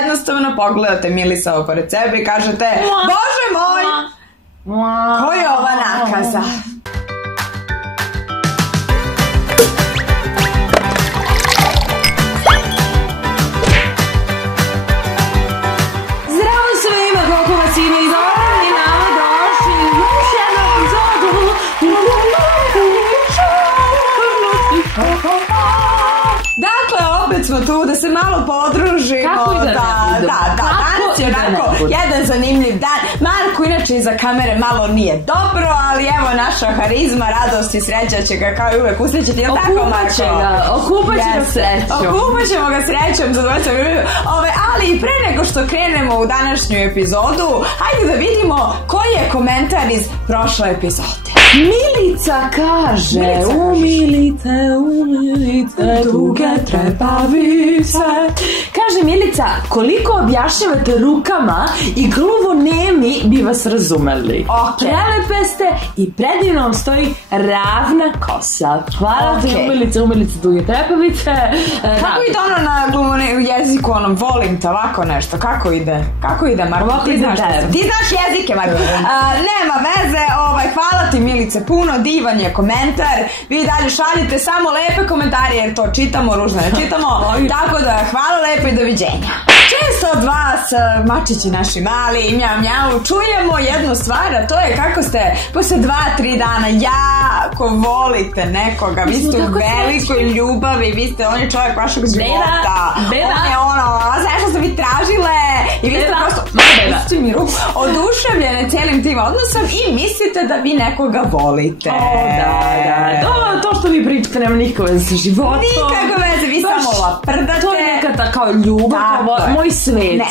Jednostavno pogledate Milisavu pored sebe i kažete: Bože moj, ko je ova nakaza? Zdravo svima, koliko vas ima i dobro i nama došli još jednu epizodu. Dakle, opet smo tu da se malo podružimo. Kako i da ne budemo? Danas je onako jedan zanimljiv dan. Marku inače iza kamere malo nije dobro, ali evo naša harizma, radost i sreća će ga kao i uvek usrećiti. Jel tako, Marko? Okupat će ga srećom. Okupat ćemo ga srećom, zadovoljstvom. Ali i pre nego što krenemo u današnju epizodu, hajde da vidimo koji je komentar iz prošle epizode. Milica kaže: umilite, tuge trepavice. Kaže Milica: koliko objašnjavate rukama i gluvonemi bi vas razumeli. Prelepe ste i predivno vam stoji ravna kosa. Hvala ti, umilice, tuge trepavice. Kako ide ono na gluvonemi jeziku, onom volim te, ovako nešto? Kako ide? Kako ide, Marko? Ti znaš jezike, Marko. Nema veze, hvala ti, Milice, puno, divan je komentar. Vi dalje šaljite samo lepe komentare, jer to čitamo, ružno ne čitamo. Tako da hvala lepo i doviđenja. Često od vas, mačići naši mali, mjau, čujemo jednu stvar, a to je kako ste posle 2-3 dana jako volite nekoga. Vi ste u velikoj ljubavi, vi ste, on je čovjek vašeg života. On je ono, znaš što ste vi tražile i vi ste prosto oduševljene cijelim tim odnosom i mislite da vi nekoga volite. To što vi pričate nema nikakve veze sa životom. Nikakve veze, vi samo laprdate. To je nekada kao ljubav, moj svet,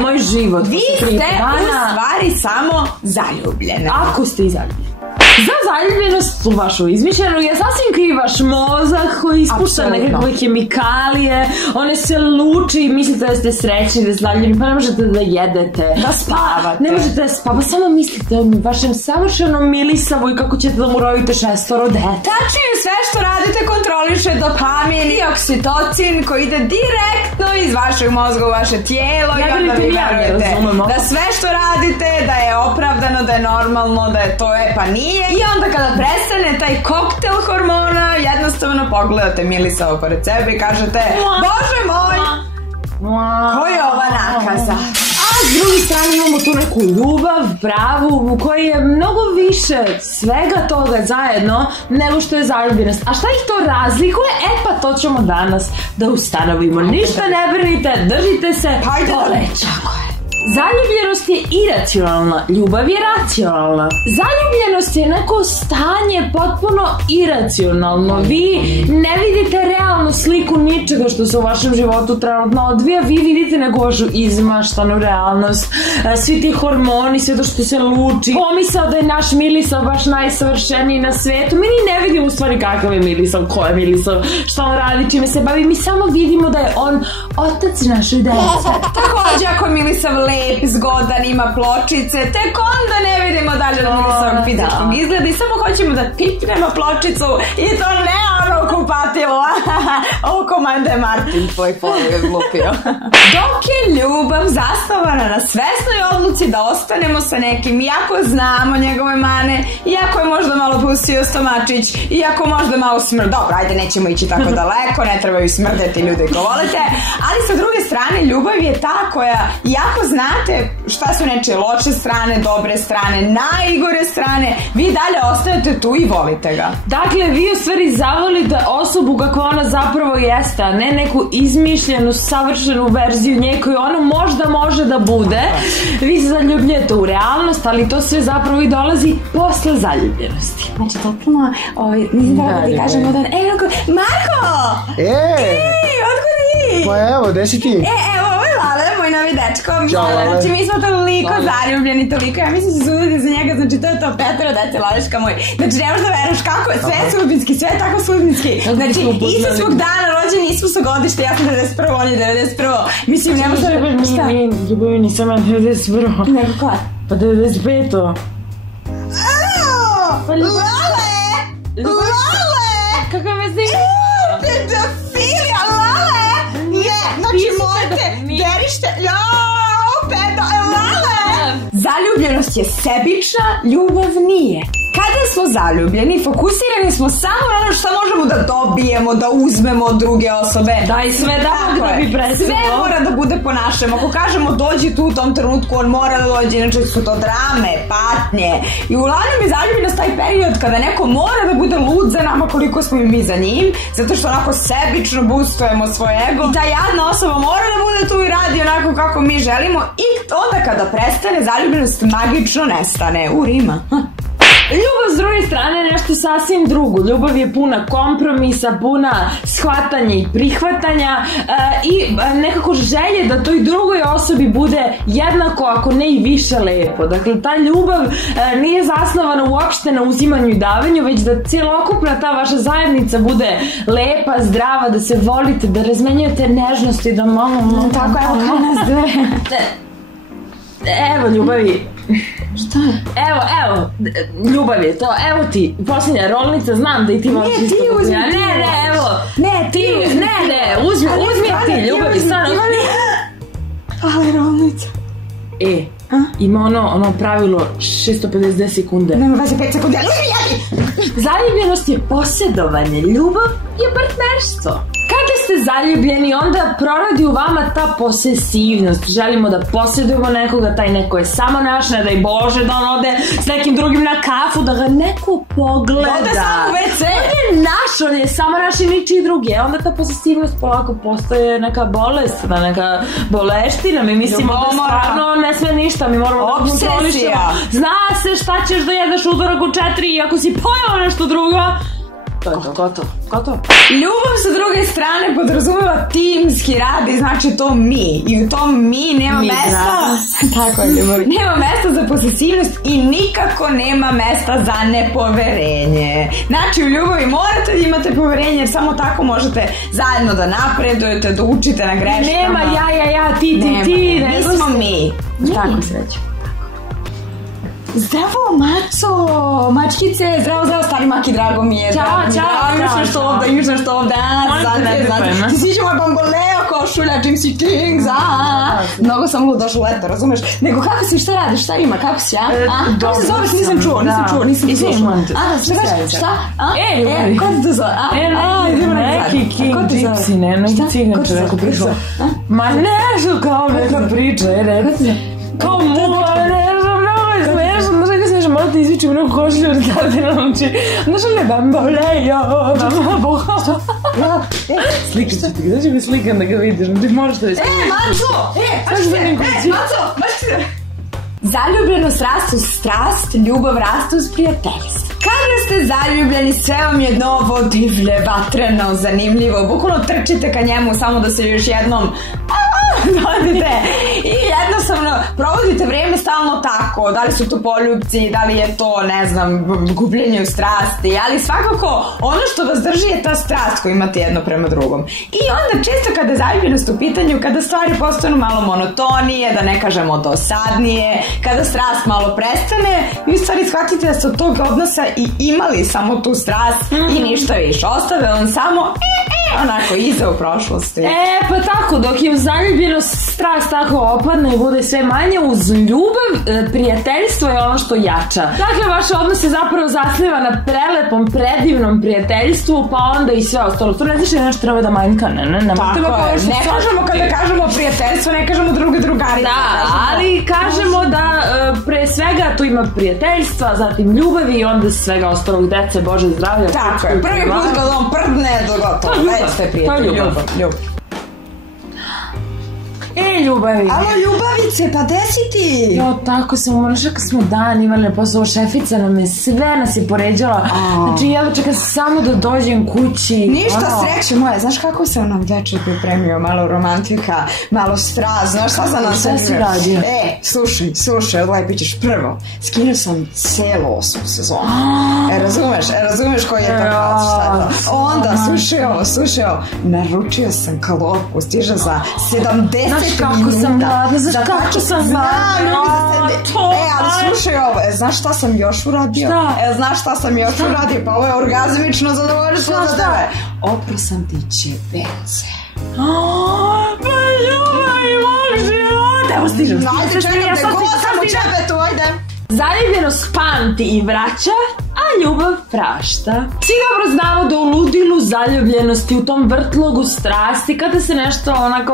moj život. Vi ste u stvari samo zaljubljene. Ako ste i zaljubljeni. Za zaljubljenost u vašu izmišljenu je sasvim kriv vaš mozak koji ispušta nekakve hemikalije, one se luči i mislite da ste srećni, da ste zaljubljeni, pa ne možete da jedete, da spavate. Ne možete da spavate, samo mislite o vašem savršenom Milisavu i kako ćete da mu rodite 6 dete. Tačnije, sve što radite kontroliše dopamin i oksitocin koji ide direktno iz vašeg mozga u vaše tijelo i onda vi verujete da sve što radite, da je opravdano, da je normalno, da je to pa nije. I onda kada prestane taj koktel hormona, jednostavno pogledate Milisavu pored sebe i kažete: Bože moj, ko je ova nakaza? A s druge strane imamo tu neku ljubav, pravu, u kojoj je mnogo više svega toga zajedno nego što je zaljubljenost. A šta ih to razlikuje? Pa to ćemo danas da ustanovimo. Ništa ne brinite, držite se poleća. Zaljubljenost je iracionalna, ljubav je racionalna. Zaljubljenost je neko stanje potpuno iracionalno. Vi ne vidite realnu sliku ničega što se u vašem životu trenutno odvija. Vi vidite neku vašu izmaštanu realnost. Svi ti hormoni, sve to što se luči. Pomisao da je naš Milisav baš najsavršeniji na svetu. Mi ni ne vidimo u stvari kakav je Milisav, ko je Milisav, šta on radi, čime se bavi. Mi samo vidimo da je on otac našoj dece. Također ako je Milisav lep, zgodan, ima pločice, tek onda ne vidimo dalje od Milisavog fizičkog izgleda i samo hoćemo da tipnemo pločicu i to ne ono kupatilo. Ovo komanda je Martin, tvoj polio je glupio. Dok je ljubav zasnovana na svesnoj odluci da ostanemo sa nekim, iako znamo njegove mane, iako je možda malo pustio stomačić, iako možda malo dobro, ajde nećemo ići tako daleko, ne trebaju smrdeti ljudi ko volite, ali sa druge strane ljubav je ta koja, iako znate šta su nečije loše strane, dobre strane, najgore strane, vi dalje ostajete tu i volite ga. Dakle, vi u stvari zavolite osobu kako ona zapravo jeste, a ne neku izmišljenu, savršenu verziju nje koju ona možda može da bude. Vi se zaljubljujete u realnost, ali to sve zapravo i dolazi posle zaljubljenosti. Znači, totalno, nisam tako da ti kažem, Marko! Otkud ti? Pa evo, gde si ti? Evo, ovo je Lale, moj novi dečko. Ćao, Lale. Znači, mi smo toliko zaljubljeni, toliko, ja mislim da se udati za njega, znači to je to petero dete, Laleška moj. Znači, ne možda veruješ kako je, sve je sudbinski, sve je tako sudbinski. Znači, isto svog dana rođeni, isto su godište, ja sam 91. on je 91. Mislim, ne možda... Šta? Ljubavi nisam ja 91. Nego ko? Pa 95. Lale! Lale! Kako me si? Pedofilija, Lale! Znači, mojte Derište, zaljubljenost je sebična, ljubav nije. Kada smo zaljubljeni, fokusirani smo samo na ono što možemo da dobijemo, da uzmemo od druge osobe. Daj sve da bi predstavilo. Sve mora da bude po našem. Ako kažemo dođi tu u tom trenutku, on mora da dođe, inače su to drame, patnje. I uglavnom je zaljubljenost taj period kada neko mora da bude lud za nama koliko smo i mi za njim, zato što onako sebično boostujemo svoj ego. I ta jadna osoba mora da bude tu i radi onako kako mi želimo i onda kada prestane, zaljubljenost magično nestane. Rima. Ljubav s druge strane je nešto sasvim drugo. Ljubav je puna kompromisa, puna shvatanja i prihvatanja i nekako želje da toj drugoj osobi bude jednako, ako ne i više lepo. Dakle, ta ljubav nije zasnovana uopšte na uzimanju i davanju, već da cijelokupna ta vaša zajednica bude lepa, zdrava, da se volite, da razmenjujete nežnosti, da malo... Tako, evo kao nas dve. Evo, ljubavi. Šta je? Evo, ljubav je to, evo ti, posljednja rolnica, znam da i ti možeš isto. Ne, ti uzmi ti. Ne, evo. Ne, ti uzmi. Ne, uzmi ti, ljubavi, stvarno. Ali rolnica. Ima ono pravilo 650 sekunde. Nema 25 sekunde, ali uzmi ja ti. Zaljubljenost je posjedovanje, ljubav je partnerstvo. Kada ste zaljubljeni, onda proradi u vama ta posesivnost. Želimo da posjedujemo nekoga, taj neko je samo naš, ne daj Bože da on ode s nekim drugim na kafu, da ga neko pogleda. Ode samo u WC. On je naš, on je samo naš i ničiji drugi. Onda ta posesivnost polako postaje neka bolest, neka boleština. Mi mislimo da stvarno ne sve ništa, mi moramo da kontrolišemo. Zna se šta ćeš da jedeš uzorak u 4 i ako si pojela nešto drugo, to je to, gotovo. Ljubav sa druge strane podrazumeva timski rad i znači to mi. I u tom mi nema mesta. Tako je, ljubav. Nema mesta za posesivnost i nikako nema mesta za nepoverenje. Znači u ljubavi morate da imate poverenje jer samo tako možete zajedno da napredujete, da učite na greškama. Nema ja, ti. Mi smo mi. Tako sreću. Zdravo, Maco! Mačkice, zdravo, stari Maki, drago mi je. Ćao. Imaš nešto ovde, ti sviđa moj bamboleo, košulja, Gypsy Kings, Mnogo sam ludo došla leto, razumeš? Nego kako si, šta radiš, šta ima, kako si, Kako se zoveš, nisam čuo. Šta? Ko ti to zove? Neki King, Gypsy, neki ciganče, neko prišlo. Ma nešto kao neka priča, kao mula, malo ti izvičem mnogo košlju od gardina uči. Znaš li je bamboleo? Slikat ću ti, da ću mi slikam da ga vidiš. Ti moraš to iskrati. Maco! Zaljubljenost raste uz strast, ljubav raste uz prijateljstvo. Kada ste zaljubljeni, sve vam je novo, divlje, vatreno, zanimljivo. Bukvalno trčite ka njemu samo da se još jednom dođete i jednostavno provodite vrijeme stalno tako, da li su to poljubci, da li je to, ne znam, gubljenje u strasti, ali svakako ono što vas drži je ta strast koju imate jedno prema drugom. I onda često kada je zaljubljenost u pitanju, kada stvari postanu malo monotonije, da ne kažemo dosadnije, kada strast malo prestane, vi stvari shvatite da ste od tog odnosa i imali samo tu strast i ništa više. Ostave vam samo onako iza u prošlosti. Pa tako, dok je zaljubljenost strast tako opadne i bude sve manje, uz ljubav prijateljstvo je ono što jača. Dakle, vaš odnos se zapravo zasniva na prelepom, predivnom prijateljstvu, pa onda i sve ostalo. To ne znači nešto treba da manjka, ne? Tako je, ne kažemo kada kažemo prijateljstvo, ne kažemo drugari. Da, ali kažemo da pre svega tu ima prijateljstva, zatim ljubavi i onda svega ostalog, dece, Bože zdravlja. Tako je, prvi put kada on prdne do gotovo. Već ste prijatelji, ljubav. Ljubavi. Alo, ljubavice, pa gde si ti? Jo, tako sam umrla, kad smo dan imali posao, šefica nam je, sve nas je poređala. Znači, ja čekam samo da dođem kući. Ništa, sreće moje, znaš kako se nam dečak pripremio, malo romantika, malo strast, znaš šta sam nam se pripremio? Šta si radio? Slušaj, odlepit ćeš prvo. Skinuo sam celu 8. sezonu. Razumeš koji je to šta to? Onda, slušaj ovo, naručio sam kalorku, stiže za 70 kako sam gladna, znaš kako sam gladna. Ali slušaj ovo, znaš šta sam još uradio? Pa ovo je orgazmično zadovoljstvo za tebe. Opro sam ti čebence. Pa ljubavi moja. mog života. Evo stižem. Ajde, čekam te, go sam u čepetu, ajde. Zaljubljenost pamti i vraća, a ljubav prašta. Svi dobro znamo da u ludilu zaljubljenosti, u tom vrtlogu strasti, kada se nešto onako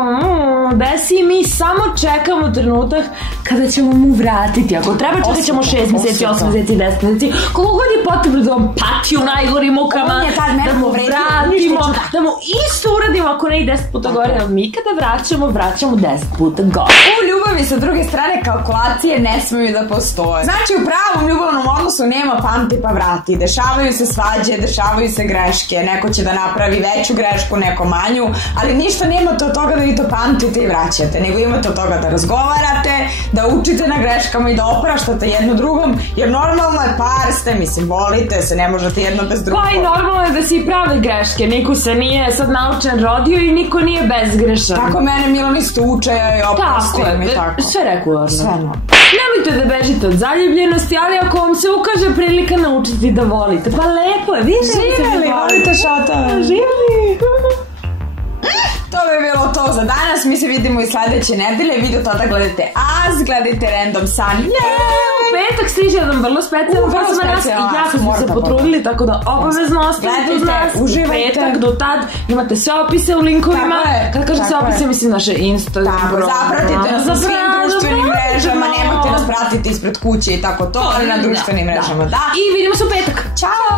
desi, mi samo čekamo trenutak kada ćemo mu vratiti. Ako treba, čekat ćemo 6 meseci, 8 meseci, 10 meseci, koliko god je potrebno da vam pati u najgorim mukama, da mu vratimo, da mu isto uradimo ako ne i 10 puta gore, ali mi kada vraćamo 10 puta gore. U ljubavi sa druge strane kalkulacije ne smiju da postoje. Znači u pravom ljubavnom odnosu nema pamti pa vrati. Dešavaju se svađe, dešavaju se greške. Neko će da napravi veću grešku, neko manju, ali ništa nemate od toga da vi to pamtite i vraćate, nego imate od toga da razgovarate, da učite na greškama i da opraštate jedno drugom, jer normalno je par ste, mislim, volite se, ne možete jedno bez drugog. Pa i normalno je da se i prave greške, niko se nije sad naučen rodio i niko nije bezgrešan. Tako mene Milan isto uče, ja i oprostim i tako. Sve regularno. Sve no. Nemojte da bežite od zaljubljenosti, ali ako vam se ukaže prilika naučiti da volite, pa lepo je, vidite. Živjeli, volite šatove. Živjeli. To bi bilo to za danas, mi se vidimo i sledeće nedelje, vi do tada gledate As, gledajte Random Sun. U petak stiže jedan vrlo specijalan Fasmanas i jako smo se potrudili, tako da obavezno ostavite uz nas. Uživajte. U petak do tad imate sve opise u linkovima. Kada kažem sve opise, mislim naše Instagram. Tako, zapratite nas na svim društvenim mrežama, nemojte nas pratiti ispred kuće i tako to, ali na društvenim mrežama, da. I vidimo se u petak. Ćao!